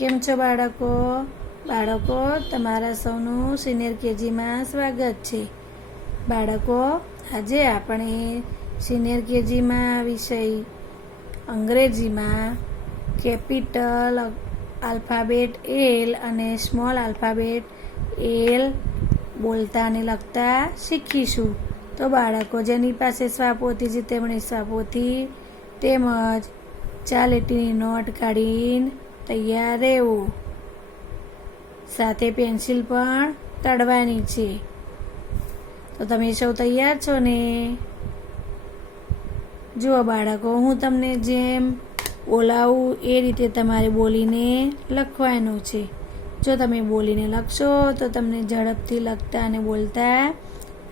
કેમ છો બાળકો? બાળકો, તમારા સૌનું સિનિયર કેજીમાં સ્વાગત છે. બાળકો, આજે આપણે સિનિયર કેજીમાં વિષય અંગ્રેજીમાં કેપિટલ આલ્ફાબેટ એલ અને સ્મોલ આલ્ફાબેટ એલ બોલતા અને લખતા શીખીશું. તો બાળકો, જેની પાસે સ્વાપોથી છે તેમણે સ્વાપોથી તેમજ 4 લીટીની નોટ કાઢીને તૈયાર રહેવું. સાથે પેન્સિલ પણ કાઢવાની છે. તો તમે સૌ તૈયાર છો ને? જુઓ બાળકો, હું તમને જેમ બોલાવું એ રીતે તમારે બોલીને લખવાનું છે. જો તમે બોલીને લખશો તો તમને ઝડપથી લખતા અને બોલતા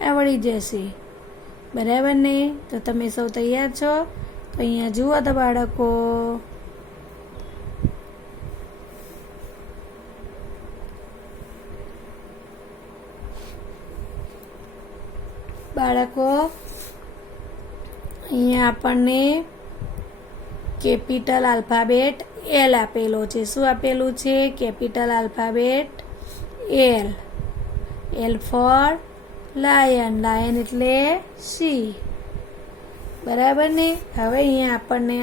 આવડી જશે. બરાબર ને? તો તમે સૌ તૈયાર છો? તો અહીંયા જુઓ તો બાળકો, અહીંયા આપણને કેપિટલ આલ્ફાબેટ એલ આપેલો છે. શું આપેલું છે? Capital alphabet L. L for lion. Lion એટલે સી. બરાબર ને? હવે અહીંયા આપણને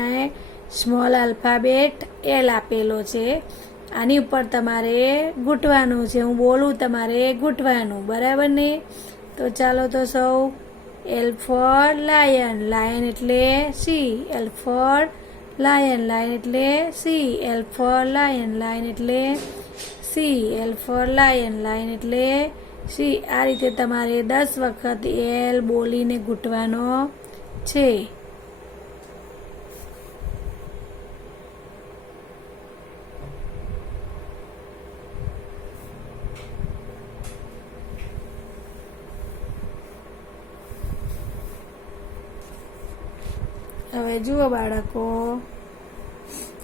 સ્મોલ આલ્ફાબેટ એલ આપેલો છે. આની ઉપર તમારે ઘૂંટવાનું છે. હું બોલું તમારે ઘૂંટવાનું. બરાબર ને? તો ચાલો તો સૌ એલ ફોર લાયન. લાયન એટલે સી. L for lion. લાયન એટલે સી. L for lion. લાયન એટલે સી. L for lion. લાયન એટલે સી. આ રીતે તમારે 10 વખત એલ બોલીને ઘૂંટવાનો છે. હવે જુઓ બાળકો,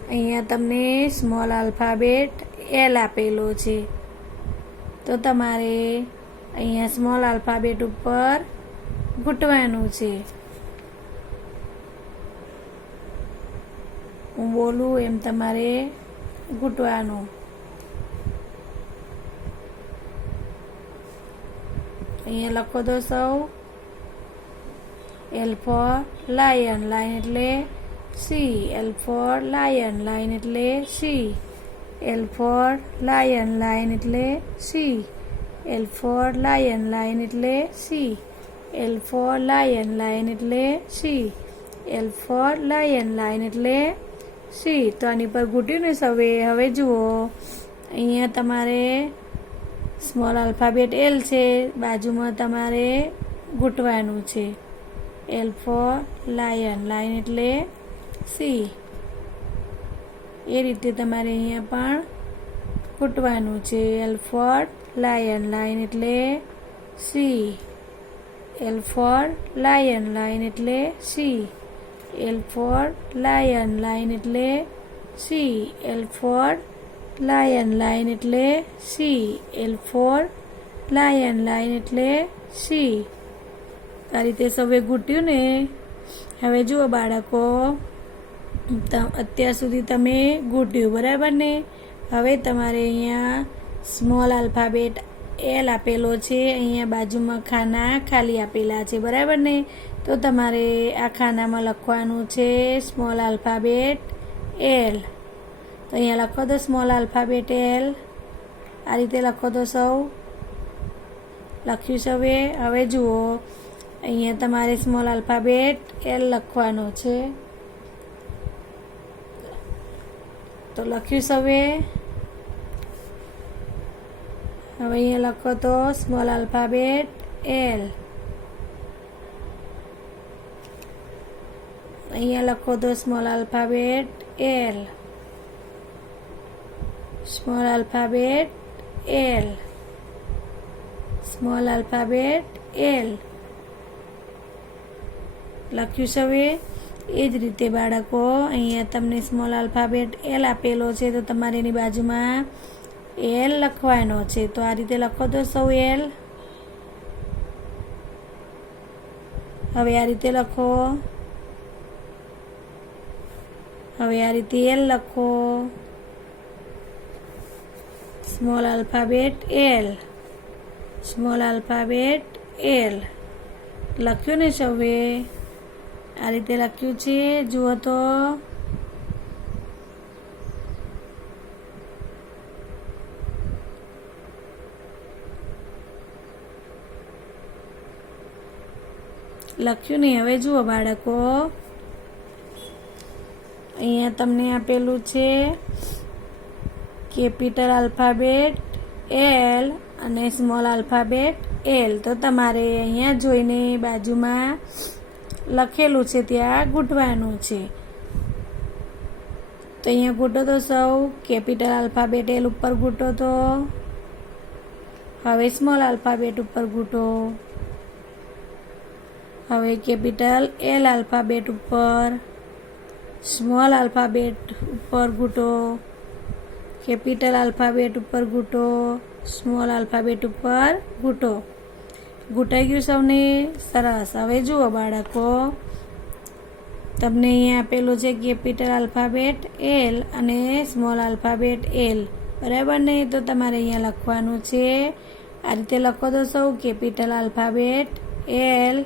અહીંયા તમને સ્મોલ આલ્ફાબેટ એલ આપેલો છે. તો તમારે અહીંયા સ્મોલ આલ્ફાબેટ ઉપર ઘૂંટવાનું છે. હું બોલું એમ તમારે ઘૂંટવાનું. અહીંયા લખો તો સૌ એલ ફોર લાયન. લાયન એટલે સી. L for lion. લાયન એટલે સી. L for lion. લાયન એટલે સી. L for lion. લાયન એટલે સી. L for lion. લાયન એટલે સી. L for lion. લાયન એટલે સી. તો આની પર ઘૂંટ્યું ને સૌએ? હવે જુઓ, અહીંયા તમારે સ્મોલ આલ્ફાબેટ એલ છે, બાજુમાં તમારે ઘૂંટવાનું છે. L for lion. લાયન એટલે સી. એ રીતે તમારે અહીંયા પણ ઘૂંટવાનું છે. L for lion. લાયન એટલે સી. L for lion. લાયન એટલે સી. L for lion. લાયન એટલે સી. L for lion. લાયન એટલે સી. L for lion. લાયન એટલે સી. આ રીતે સૌએ ઘૂંટ્યું ને? હવે જુઓ બાળકો, અત્યાર સુધી તમે ઘૂંટ્યું. બરાબર ને? હવે તમારે અહીંયા સ્મોલ આલ્ફાબેટ એલ આપેલો છે. અહીંયા બાજુમાં ખાના ખાલી આપેલા છે. બરાબર ને? તો તમારે આ ખાનામાં લખવાનું છે સ્મોલ આલ્ફાબેટ એલ. તો અહીંયા લખો તો સ્મોલ આલ્ફાબેટ એલ. આ રીતે લખો તો સૌ? લખ્યું સૌએ? હવે જુઓ, અહીંયા તમારે સ્મોલ આલ્ફાબેટ એલ લખવાનો છે. તો લખ્યું સૌએ? હવે અહીંયા લખો તો સ્મોલ આલ્ફાબેટ એલ. અહીંયા લખો તો small alphabet L. Small alphabet L. Small alphabet L. લખ્યું સૌએ? એ જ રીતે બાળકો, અહીંયા તમને સ્મોલ આલ્ફાબેટ એલ આપેલો છે, તો તમારે એની બાજુમાં એલ લખવાનો છે. તો આ રીતે લખો તો સૌ એલ. હવે આ રીતે લખો. હવે આ રીતે એલ લખો. Small alphabet L, small alphabet L. લખ્યું ને સૌએ? આ રીતે લખ્યું છે, જુઓ તો. લખ્યું નહીં? હવે જુઓ બાળકો, અહીંયા તમને આપેલું છે કેપિટલ આલ્ફાબેટ એલ અને સ્મોલ આલ્ફાબેટ એલ. તો તમારે અહીંયા જોઈને બાજુમાં લખેલું છે ત્યાં ગૂંથવાનું છે. તો અહીંયા ગૂંથો તો સૌ. કેપિટલ આલ્ફાબેટ એલ ઉપર ગૂંથો તો. હવે સ્મોલ આલ્ફાબેટ ઉપર ગૂંથો. હવે કેપિટલ એલ આલ્ફાબેટ ઉપર, સ્મોલ આલ્ફાબેટ ઉપર ગૂંથો. કેપિટલ આલ્ફાબેટ ઉપર ગૂંથો, સ્મોલ આલ્ફાબેટ ઉપર ગૂંથો. ગૂંથાઈ ગયું સૌને? સરસ. હવે જુઓ બાળકો, તમને અહીંયા આપેલું છે કેપિટલ આલ્ફાબેટ એલ અને સ્મોલ આલ્ફાબેટ એલ, બરાબર ને? તો તમારે અહીંયા લખવાનું છે. આ રીતે લખો તો સૌ. કેપિટલ આલ્ફાબેટ એલ,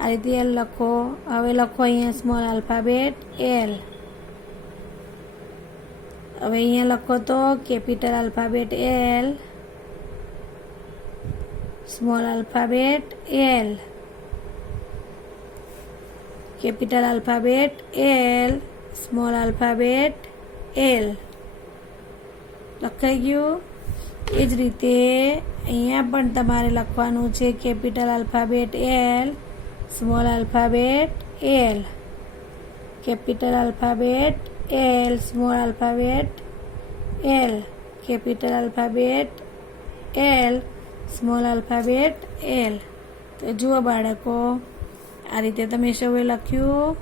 આ રીતે એલ લખો. હવે લખો અહીંયા સ્મોલ આલ્ફાબેટ એલ. હવે અહીંયા લખો તો capital alphabet L, small alphabet L. Capital alphabet L, small alphabet L. લખાઈ ગયું? એ જ રીતે અહીંયા પણ તમારે લખવાનું છે capital alphabet L, small alphabet L. Capital alphabet L, small alphabet L. Capital alphabet L, small alphabet L. તો જુઓ બાળકો, આ રીતે તમે સૌએ લખ્યું.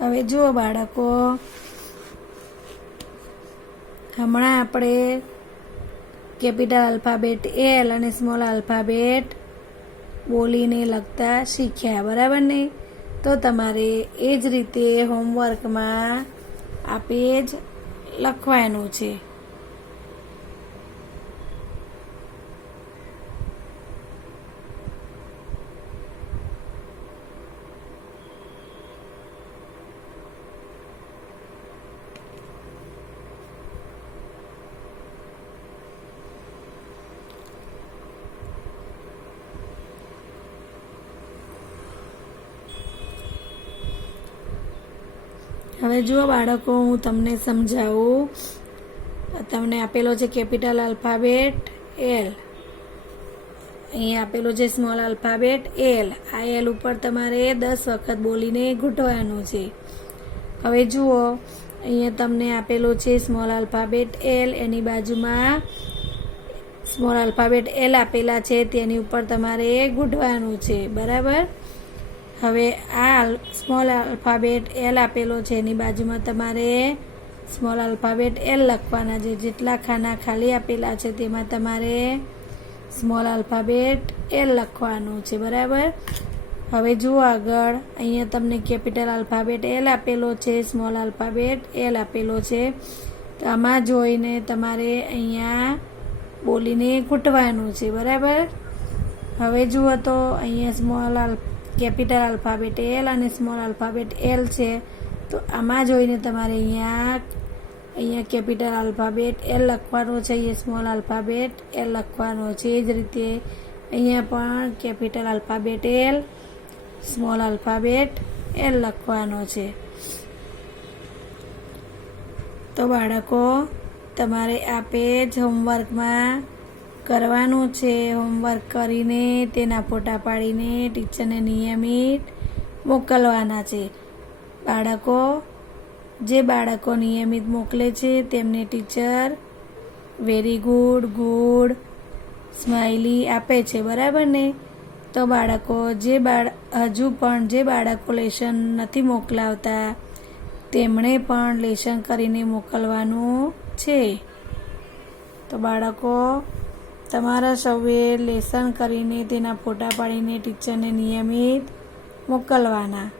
હવે જુઓ બાળકો, હમણાં આપણે કેપિટલ આલ્ફાબેટ એલ અને સ્મોલ આલ્ફાબેટ બોલીને લખતા શીખ્યા, બરાબર ને? તો તમારે એ જ રીતે હોમવર્કમાં આ પેજ લખવાનું છે. હવે જુઓ બાળકો, હું તમને સમજાવું. તમને આપેલો છે કેપિટલ આલ્ફાબેટ એલ, અહીંયા આપેલો છે સ્મોલ આલ્ફાબેટ એલ. આ એલ ઉપર તમારે 10 વખત બોલીને ઘૂંટવાનું છે. હવે જુઓ, અહીંયા તમને આપેલો છે સ્મોલ આલ્ફાબેટ એલ, એની બાજુમાં સ્મોલ આલ્ફાબેટ એલ આપેલા છે, તેની ઉપર તમારે ઘૂંટવાનું છે, બરાબર? હવે આ સ્મોલ આલ્ફાબેટ એલ આપેલો છે, એની બાજુમાં તમારે સ્મોલ આલ્ફાબેટ એલ લખવાના છે. જેટલા ખાના ખાલી આપેલા છે તેમાં તમારે સ્મોલ આલ્ફાબેટ એલ લખવાનું છે, બરાબર? હવે જુઓ આગળ, અહીંયા તમને કેપિટલ આલ્ફાબેટ એલ આપેલો છે, સ્મોલ આલ્ફાબેટ એલ આપેલો છે. તો આમાં જોઈને તમારે અહીંયા બોલીને ઘૂંટવાનું છે, બરાબર? હવે જુઓ તો અહીંયા કેપિટલ આલ્ફાબેટ એલ અને સ્મોલ આલ્ફાબેટ એલ છે. તો આમાં જોઈને તમારે અહીંયા કેપિટલ આલ્ફાબેટ એલ લખવાનો છે, અહીંયા સ્મોલ આલ્ફાબેટ એલ લખવાનો છે. એ જ રીતે અહીંયા પણ capital alphabet L, small alphabet L લખવાનો છે. તો બાળકો, તમારે આ પેજ હોમવર્કમાં કરવાનું છે. હોમવર્ક કરીને તેના ફોટા પાડીને ટીચરને નિયમિત મોકલવાના છે. જે બાળકો નિયમિત મોકલે છે તેમને teacher very good, good, smiley આપે છે, બરાબર ને? તો હજુ પણ જે બાળકો લેશન નથી મોકલાવતા તેમણે પણ લેશન કરીને મોકલવાનું છે. તો બાળકો, તમારા સૌએ લેસન કરીને તેના ફોટા પાડીને ટીચરને નિયમિત મોકલવાના.